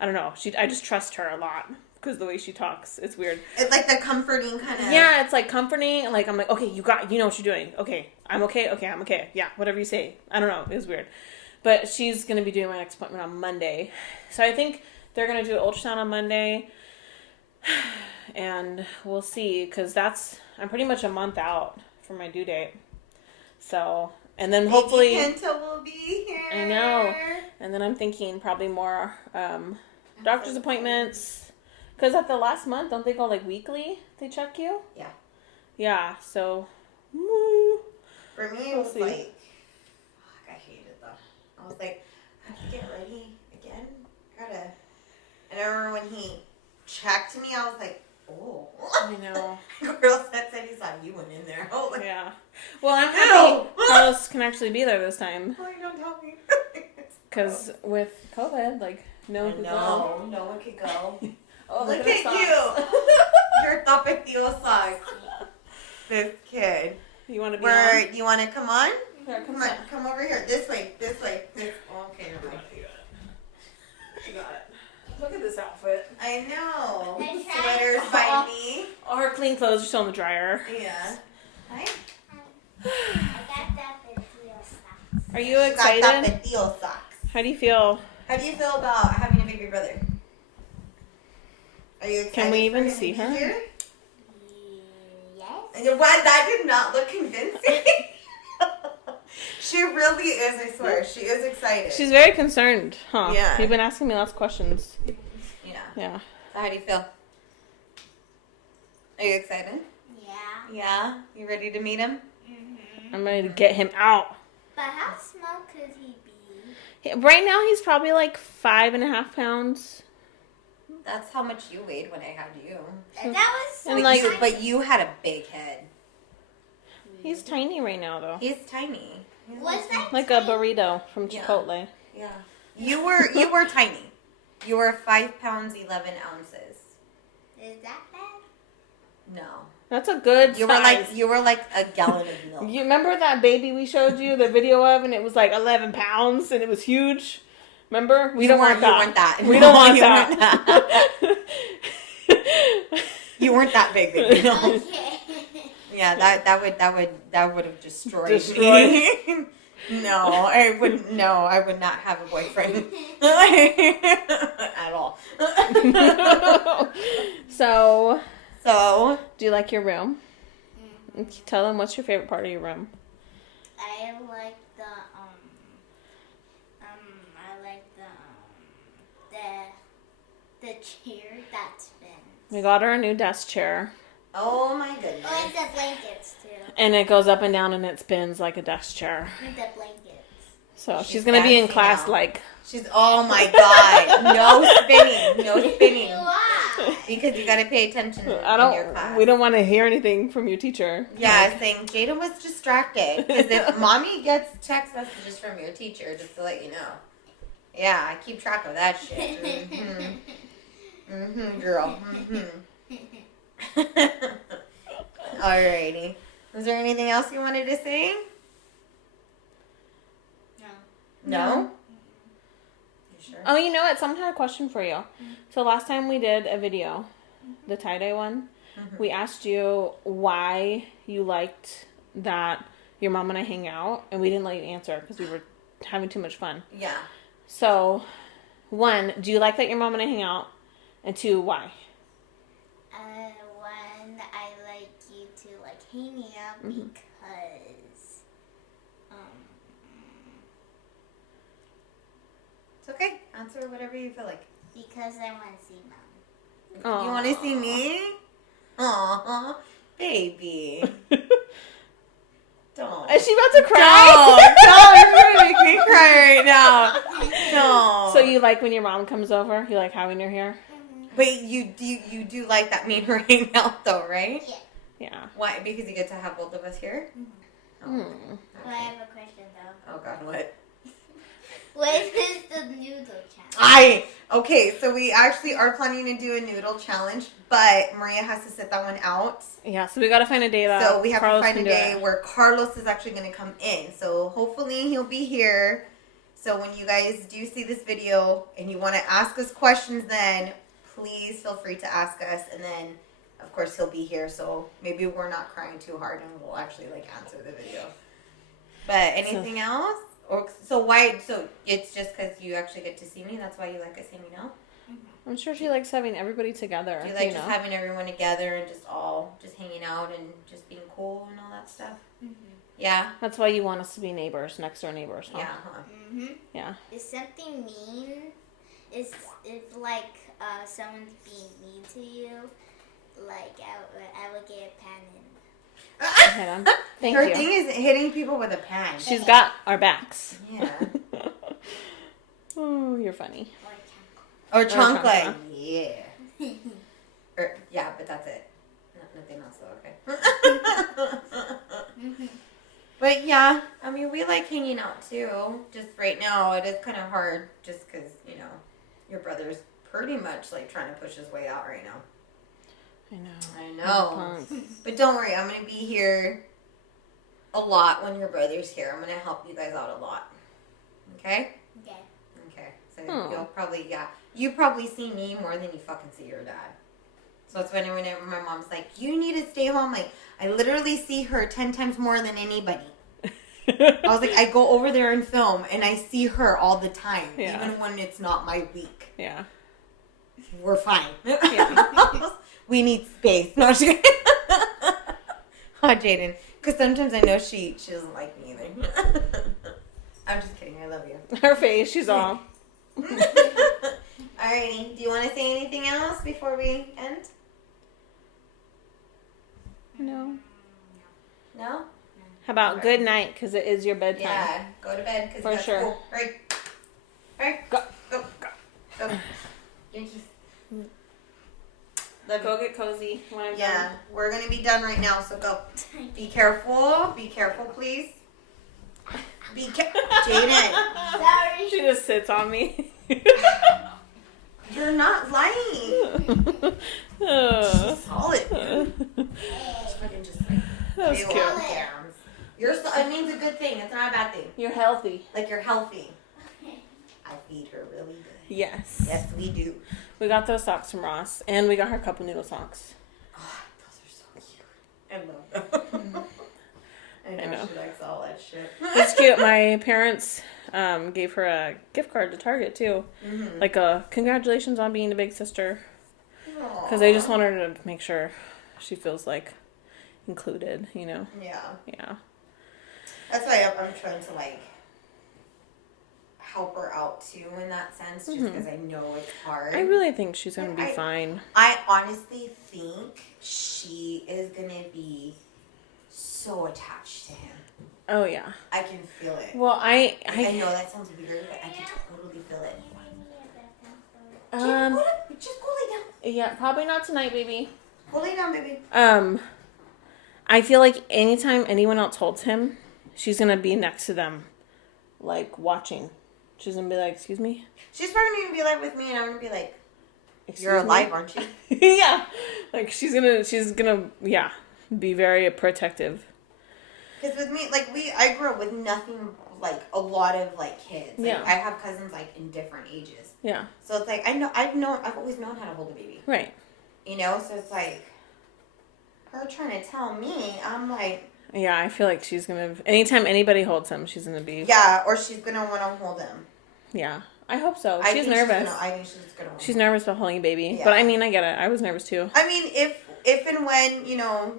don't know. I just trust her a lot. Because the way she talks, it's weird. It's like the comforting kind of... Yeah, it's like comforting. And like, I'm like, okay, you know what you're doing. Okay, I'm okay. Okay, I'm okay. Yeah, whatever you say. I don't know. It was weird. But she's going to be doing my next appointment on Monday. So I think they're going to do an ultrasound on Monday. And we'll see. Because I'm pretty much a month out from my due date. So, and then hopefully... Pinto will be here. I know. And then I'm thinking probably more doctor's appointments... Because at the last month, don't they go, like, weekly? They check you? Yeah. Yeah, so... For me, it was like... I hated that. I was like, I have to get ready again? And I remember when he checked me, I was like, oh. I know. Girl said he saw you went in there. I was like, yeah. Well, I'm happy Carlos can actually be there this time. Oh, you don't tell me. Because with COVID, like, no one could go. No one could go. Oh, look at you. Your tapatio socks. This kid. You want to be on? You want to come on? Yeah, come on. Come over here. This way. Okay, never mind. You got it. Look at this outfit. I know. Sweaters by me. All her clean clothes are still in the dryer. Yeah. Hi. Are you excited? Tapatio socks. How do you feel? How do you feel about having a baby brother? Are you excited? Can we even see her? Yes. What? That did not look convincing. She really is, I swear. She is excited. She's very concerned, huh? Yeah. You've been asking me lots of questions. Yeah. Yeah. So how do you feel? Are you excited? Yeah. Yeah. You ready to meet him? Mm-hmm. I'm ready to get him out. But how small could he be? Right now, he's probably like 5.5 pounds. That's how much you weighed when I had you. That was so And, tiny. But you had a big head. He's tiny right now, though. He's tiny. Was that Like a tiny? burrito from Yeah. Chipotle. Yeah. You were tiny. You were 5 pounds 11 ounces. Is that bad? No. That's a good You size. were like a gallon of milk. You remember that baby we showed you the video of, and it was like 11 pounds, and it was huge? Remember? We don't want that. You weren't that. We don't want you that. Weren't that. You weren't that big, baby. No. Okay. Yeah, that would have destroyed Destroyed. me. No, I would not have a boyfriend at all. So, So, do you like your room? Tell them what's your favorite part of your room. I like the chair that spins. We got her a new desk chair, oh my goodness. Oh, and the blankets too. and it goes up and down, and it spins like a desk chair. And the blankets. So She's she's gonna be in fancy class now. like. She's, oh my god, no spinning, Why? because you gotta pay attention in your class. We don't want to hear anything from your teacher. Yeah, saying Jadynn was distracted because if mommy gets text messages from your teacher, just to let you know. Yeah, I keep track of that shit. Girl. Alrighty. Was there anything else you wanted to say? No. You sure? Oh, you know what? Someone had a question for you. So last time we did a video, the tie-dye one, we asked you why you liked that your mom and I hang out, and we didn't let you answer because we were having too much fun. Yeah. So, 1, do you like that your mom and I hang out? And 2, why? One, I like you to like hang out because It's okay. Answer whatever you feel like. because I want to see mom. Aww. You want to see me? Aw, baby. Don't. Is she about to cry? Don't. You're going to make me cry right now. No. So you like when your mom comes over? You like having her here? But you do like that me and her hang out though, right? Yeah. Yeah. Why? Because you get to have both of us here? Oh, Hmm. Well, I have a question though. oh God, what? What is the noodle challenge? Okay, so we actually are planning to do a noodle challenge, but Maria has to sit that one out. Yeah, so we gotta find a day that So we have Carlos to find a can do day it. where Carlos is actually going to come in. So hopefully he'll be here. So when you guys do see this video and you want to ask us questions, then please feel free to ask us. And then, of course, he'll be here. So maybe we're not crying too hard and we'll actually like answer the video. But anything else? Or so why? So it's just because you actually get to see me. That's why you like us hanging out. I'm sure she likes having everybody together. Do you like just having everyone together and just hanging out and just being cool and all that stuff? Yeah. That's why you want us to be neighbors, next door neighbors, huh? Yeah. Huh? Yeah. Is something mean? Is if like someone's being mean to you, like I would get a pan in. Hit him. Thank Her you. thing is hitting people with a pan. She's got our backs. Yeah. Oh, you're funny. Or chancla. chancla. Yeah. Yeah, but that's it. Nothing else though, okay. But yeah, I mean, we like hanging out too. Just right now, it is kind of hard just because, your brother's pretty much like trying to push his way out right now. I know. I know. But don't worry, I'm going to be here a lot when your brother's here. I'm going to help you guys out a lot. Okay? Okay. Okay. So you'll probably, you probably see me more than you fucking see your dad. So it's whenever my mom's like, you need to stay home. Like, I literally see her 10 times more than anybody. I was like, I go over there and film, and I see her all the time, even when it's not my week. Yeah. We're fine. Yeah. We need space. No, she. Oh, Jadynn. Because sometimes I know she doesn't like me either. I'm just kidding. I love you. Her face, she's all. Alrighty. Do you want to say anything else before we end? No. No? How about good night, because it is your bedtime. Yeah, go to bed. Cause For sure. School. Right. Right. Go. Go. You're just... Go get cozy when I'm Yeah, done. we're going to be done right now, so go. Be careful. Be careful, please. Jadynn. Sorry. She just sits on me. You're not lying. She's solid, dude. She's fucking just like... That was ew, cute. downs. It means a good thing. It's not a bad thing. You're healthy. Like, you're healthy. I feed her really good. Yes. Yes, we do. We got those socks from Ross, and we got her couple noodle socks. Oh, those are so cute. I love them. I know she likes all that shit. It's cute. My parents gave her a gift card to Target, too. Mm-hmm. Like a congratulations on being a big sister. Because they just want her to make sure she feels, like, included, you know? Yeah. Yeah. That's why I'm trying to, like, help her out, too, in that sense, just because I know it's hard. I really think she's going to be fine. I honestly think she is going to be so attached to him. Oh, yeah. I can feel it. Well, I know that sounds weird, but I can totally feel it. Just go lay down. Yeah, probably not tonight, baby. Go lay down, baby. I feel like anytime anyone else holds him, she's going to be next to them, like, watching. She's going to be like, excuse me? She's probably going to be like with me, and I'm going to be like, Excuse you're alive, me? aren't you? Yeah. Like, she's gonna, yeah, be very protective. Because with me, like, I grew up with nothing, like, a lot of, like, kids. Like, Yeah. I have cousins, like, in different ages. Yeah. So it's like, I've always known how to hold a baby. Right. You know? So it's like, her trying to tell me, I'm like... Yeah, I feel like she's gonna, anytime anybody holds him, she's gonna be... Yeah, or she's gonna want to hold him. Yeah. I hope so. I She's think nervous. I think she's gonna hold She's him. nervous about holding a baby. Yeah. But I mean, I get it. I was nervous too. I mean, if and when, you know,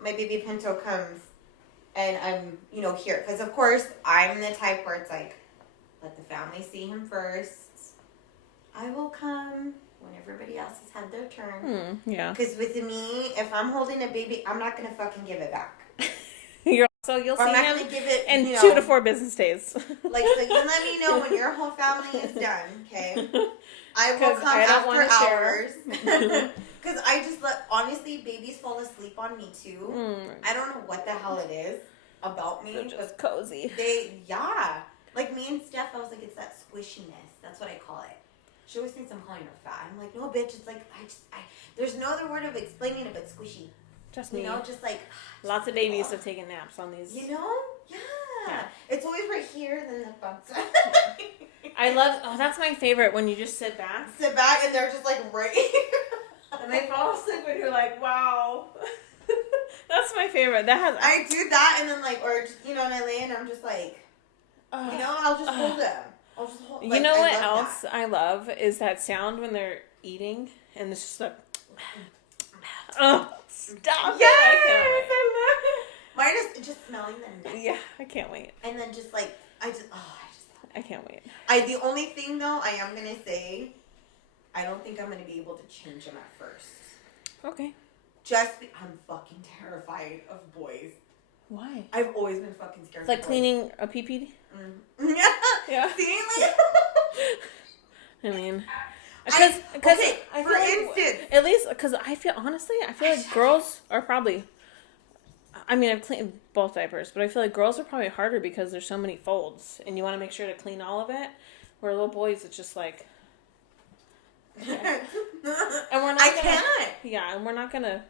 my baby Pinto comes and I'm, you know, here. Because, of course, I'm the type where it's like, let the family see him first. I will come when everybody else has had their turn. Yeah. Because with me, if I'm holding a baby, I'm not going to fucking give it back. You'll Or see I'm not him going to give it, in you know, 2 to 4 business days. Like, so you let me know when your whole family is done, okay? I will 'Cause come I don't wanna after share. hours. Because I just honestly, babies fall asleep on me too. I don't know what the hell it is about me. They're just cozy. Like me and Steph, I was like, it's that squishiness. That's what I call it. She always thinks I'm calling her fat. I'm like, no, bitch. It's like, there's no other word of explaining it but squishy. Just You me. know, just like. Lots of babies have taken naps on these. You know? Yeah. It's always right here and then the bumps. I love, that's my favorite when you just sit back. Sit back and they're just like right here. And they fall asleep and you're like, wow. That's my favorite. That has. I do that and then like, or just, you know, and I lay and I'm just like, you know, I'll just hold them. I'll just hold. You know what else I love is that sound when they're eating and it's just like, oh, stop Yes, it. I love it. Mine is just smelling them. can't wait. Yeah, I can't wait. And then just like, I can't wait. the only thing though, I am going to say, I don't think I'm going to be able to change them at first. Okay. I'm fucking terrified of boys. Why? I've always been fucking scared It's like of boys. cleaning a pee-pee? Yeah. See, like, I mean, okay, I for feel like, instance. at least, because I feel like girls are probably, I mean, I've cleaned both diapers, but I feel like girls are probably harder because there's so many folds, and you want to make sure to clean all of it, where little boys, it's just like, okay. And we're not can't. Yeah, and we're not gonna,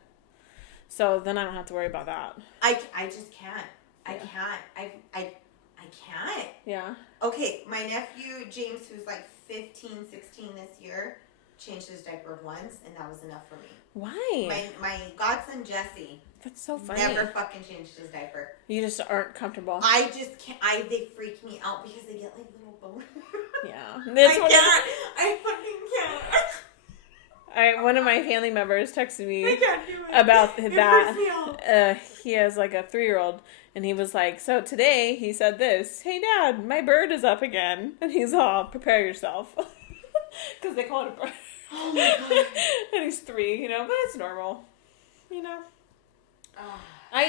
so then I don't have to worry about that. I just can't. I can't. I can't. Yeah. Okay, my nephew James, who's like 15, 16 this year, changed his diaper once, and that was enough for me. Why? My godson Jesse That's so funny. never fucking changed his diaper. You just aren't comfortable. I just can't. They freak me out because they get like little boners. Yeah. I fucking can't. One of my family members texted me I can't do it. about It that. freaks me out. He has like a 3-year-old, and he was like, so today he said this, hey Dad, my bird is up again. And he's all, prepare yourself. Because they call it a bird. Oh my God. And he's 3, you know, but it's normal. You know? Oh.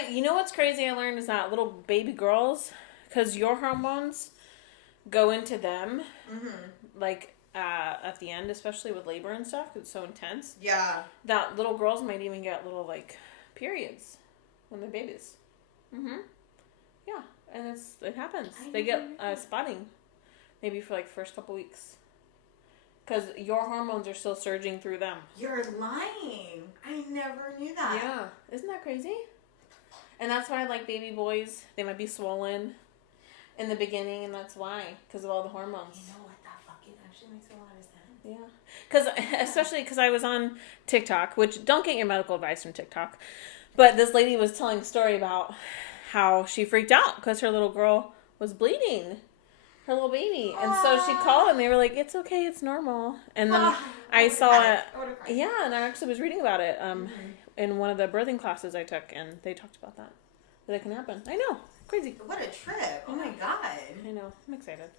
You know what's crazy I learned is that little baby girls, because your hormones go into them, like, at the end, especially with labor and stuff, 'cause it's so intense. Yeah. That little girls might even get little, like, periods when they're babies. Yeah, and it happens. They get spotting, maybe for, like, first couple weeks. Because your hormones are still surging through them. You're lying. I never knew that. Yeah. Isn't that crazy? And that's why, like, baby boys, they might be swollen in the beginning, and that's why, because of all the hormones. You know what? That fucking actually makes a lot of sense. Yeah. Because, especially because I was on TikTok, which, don't get your medical advice from TikTok, but this lady was telling a story about how she freaked out because her little girl was bleeding. Her little baby. And so she called and they were like, it's okay, it's normal. And then I saw it. Yeah, and I actually was reading about it in one of the birthing classes I took, and they talked about that. That it can happen. I know. Crazy. What a trip. Oh my God. I know. I'm excited.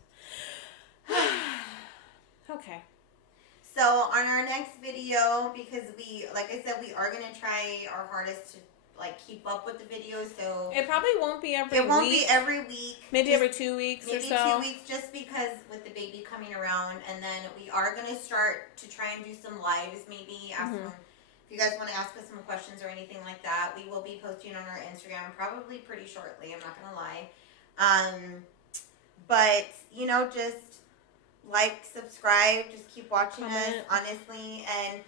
Okay. So on our next video, because like I said, we are going to try our hardest to like keep up with the videos. So it probably won't be every week. It won't be every week. Maybe every 2 weeks or so. Maybe 2 weeks, just because with the baby coming around. And then we are going to start to try and do some lives, maybe. If you guys want to ask us some questions or anything like that, we will be posting on our Instagram probably pretty shortly. I'm not going to lie. But, you know, just like, subscribe, just keep watching us, honestly. And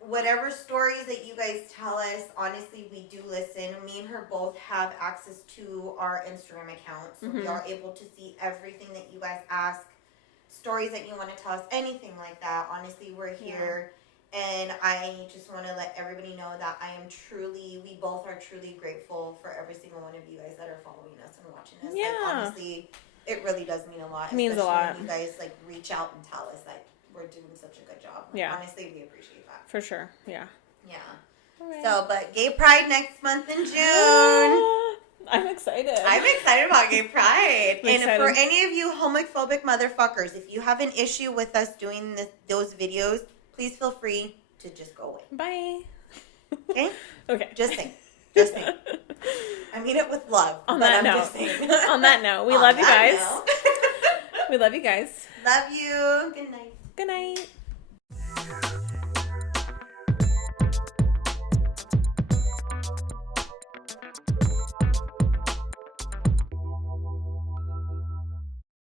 whatever stories that you guys tell us, honestly, we do listen. Me and her both have access to our Instagram account, so we are able to see everything that you guys ask, stories that you want to tell us, anything like that. Honestly, we're here, and I just want to let everybody know that we both are truly grateful for every single one of you guys that are following us and watching us. Yeah. Like, honestly, it really does mean a lot. It means a lot. When you guys, like, reach out and tell us that we're doing such a good job. Like, yeah. Honestly, we appreciate that. For sure. Yeah. Yeah. Right. So, but Gay Pride next month in June. I'm excited. I'm excited about Gay Pride. I'm and excited. for any of you homophobic motherfuckers, if you have an issue with us doing those videos, please feel free to just go away. Bye. Okay? Okay. Just saying. Just saying. I mean it with love. On that note. On that note, we love you guys. We love you guys. Love you. Good night. Good night.